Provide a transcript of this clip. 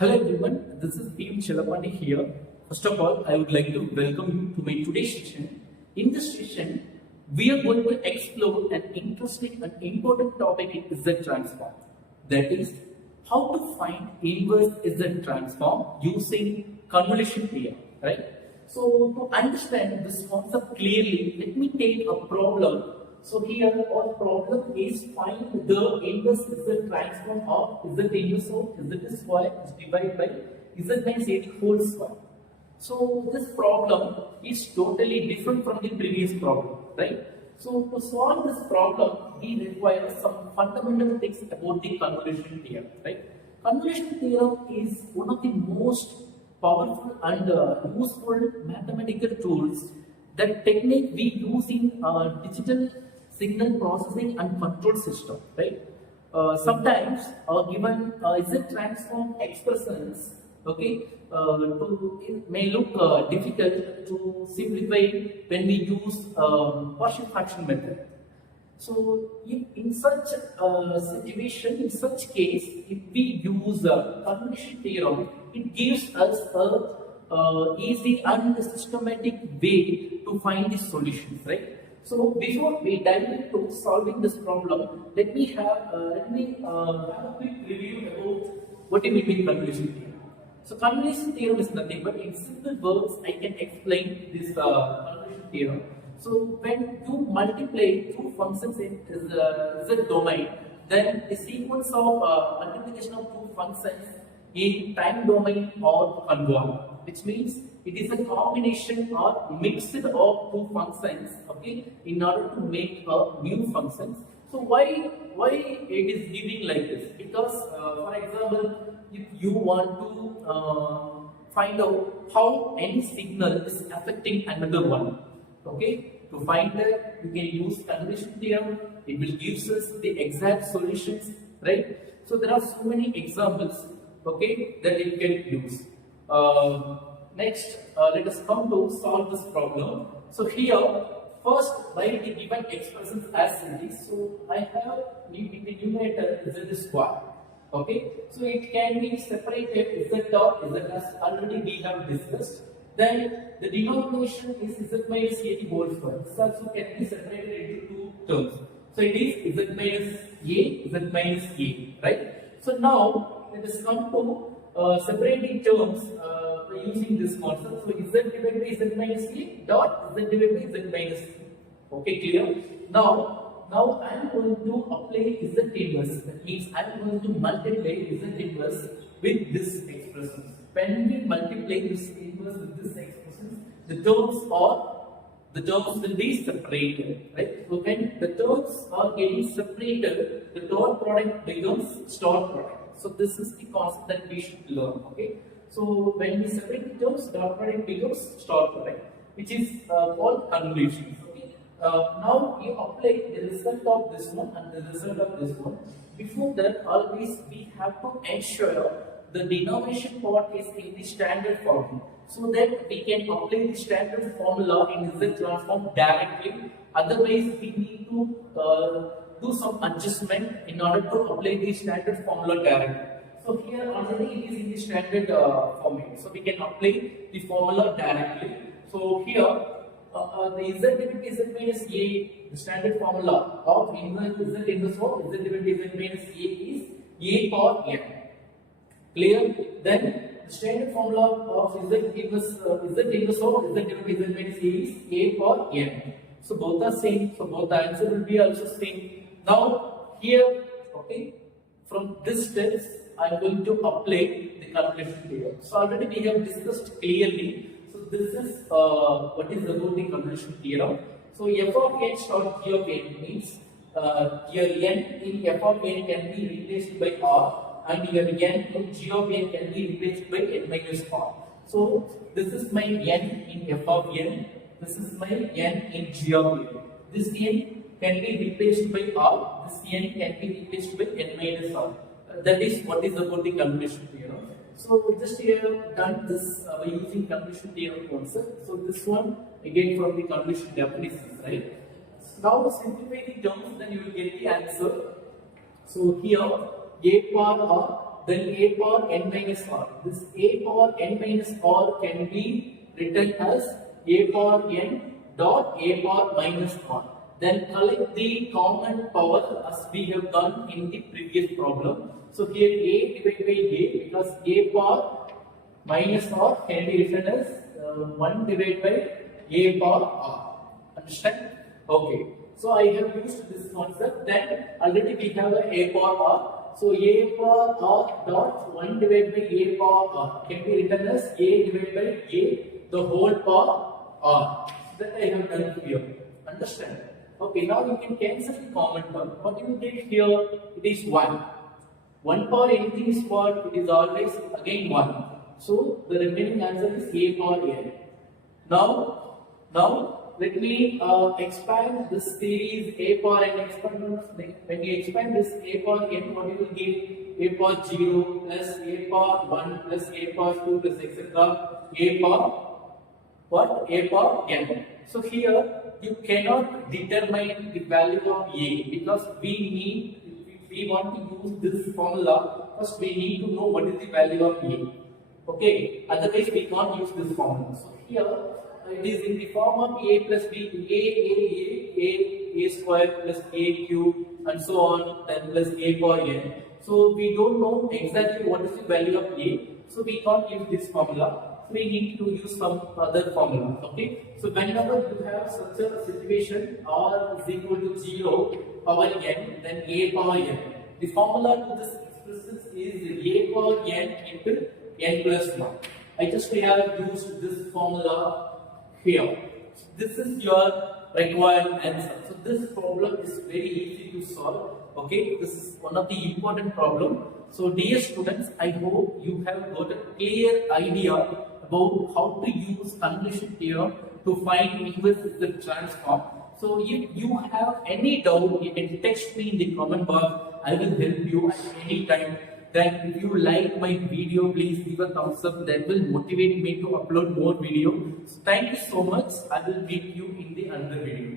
Hello everyone, this is P.M. Chelapandi here. First of all, I would like to welcome you to my today's session. In this session, we are going to explore an interesting and important topic in Z transform. That is, how to find inverse Z transform using convolution theorem, right? So to understand this concept clearly, let me take a problem. So here our problem is find the inverse Z transform of Z inverse of Z square is divided by Z minus 80 whole square. So this problem is totally different from the previous problem, right? So to solve this problem, we require some fundamental things about the convolution theorem, right? Convolution theorem is one of the most powerful and useful mathematical tools. That technique we use in digital signal processing and control system, right? Sometimes given Z transform expressions, okay, it may look difficult to simplify when we use partial fraction method. So in such situation, in such case, if we use convolution theorem, it gives us a easy and systematic way to find the solutions, right? So before we dive into solving this problem, let me have a quick review about what we mean convolution theorem. So convolution theorem is nothing but in simple words I can explain this convolution theorem. So when you multiply two functions in Z domain, then the sequence of multiplication of two functions in time domain are convolved, which means it is a combination or mixed of two functions, okay, in order to make a new function. So why it is giving like this? Because for example, if you want to find out how any signal is affecting another one, okay, to find that you can use convolution theorem. It will give us the exact solutions, right? So there are so many examples, okay, that you can use. Next, let us come to solve this problem. So here, first write the given expressions as series. So I have in the numerator Z square. Okay, so it can be separated Z dot Z as already we have discussed. Then the denomination is Z minus 80 whole square. So also can be separated into two terms. So it is Z minus A, Z minus A, right? So now let us come to separating terms by using this concept. So Z divided by Z minus A dot Z divided by Z minus A. Okay, clear? Now I am going to apply Z inverse. That means I am going to multiply Z inverse with this expression. When we multiply this inverse with this expression, the terms will be separated, right? So when the terms are getting separated, the dot product becomes star product. So this is the concept that we should learn, okay? So when we separate the terms, dot product becomes star product, which is called convolution. Okay? Now you apply the result of this one and the result of this one. Before that, always we have to ensure the denomination part is in the standard form, so that we can apply the standard formula in Z transform directly. Otherwise, we need to do some adjustment in order to apply the standard formula directly. So here already it is in the standard format, so we can apply the formula directly. So here the Z divided by Z minus A, the standard formula of Z inverse of Z divided by Z minus A is A power n. Clear? Then the standard formula of Z inverse of Z divided by Z minus A is A power n. So both are same. So both the answer will be also same. Now here, okay, from this steps I am going to apply the convolution theorem. So already we have discussed clearly. So this is what is about the convolution theorem. So f of n dot g of n means your n in f of n can be replaced by r, and your n in g of n can be replaced by n minus r. So this is my n in f of n. This is my n in g of n. This n can be replaced by r. This n can be replaced by n minus r. That is what is about the convolution theorem. So just here done this by using convolution theorem concept. So this one again from the convolution definitions, right? Now simplify the terms, then you will get the answer. So here a power r then a power n minus r. This a power n minus r can be written as a power n dot a power minus r. Then collect the common power as we have done in the previous problem. So here a divided by a, because a power minus r can be written as 1 divided by a power r. Understand? Okay. So I have used this concept. Then already we have a power r. So a power r dot 1 divided by a power r can be written as a divided by a the whole power r. That I have done here. Understand? Okay. Now you can cancel the common term. What you get here? It is 1. 1 power anything is what? It is always again 1. So the remaining answer is a power n. Now let me expand this series a power n. When you expand this a power n, what you will get? A power 0 plus a power 1 plus a power 2 plus etc. A power what? A power n. So here you cannot determine the value of a, because if we want to use this formula, first we need to know what is the value of a. Okay, otherwise we can't use this formula. So here it is in the form of a plus b, a square plus a cube and so on, then plus a power n. So we don't know exactly what is the value of a, so we can't use this formula. We need to use some other formula. Okay, so whenever you have such a situation, r is equal to 0 power n, then a power n. The formula to this expression is a power n into n plus 1. I just have used this formula here. This is your required answer. So this problem is very easy to solve. Okay, this is one of the important problem. So dear students, I hope you have got a clear idea about how to use convolution theorem to find inverse the transform. So if you have any doubt, you can text me in the comment box. I will help you at any time. Then if you like my video, please give a thumbs up. That will motivate me to upload more videos. So thank you so much. I will meet you in the another video.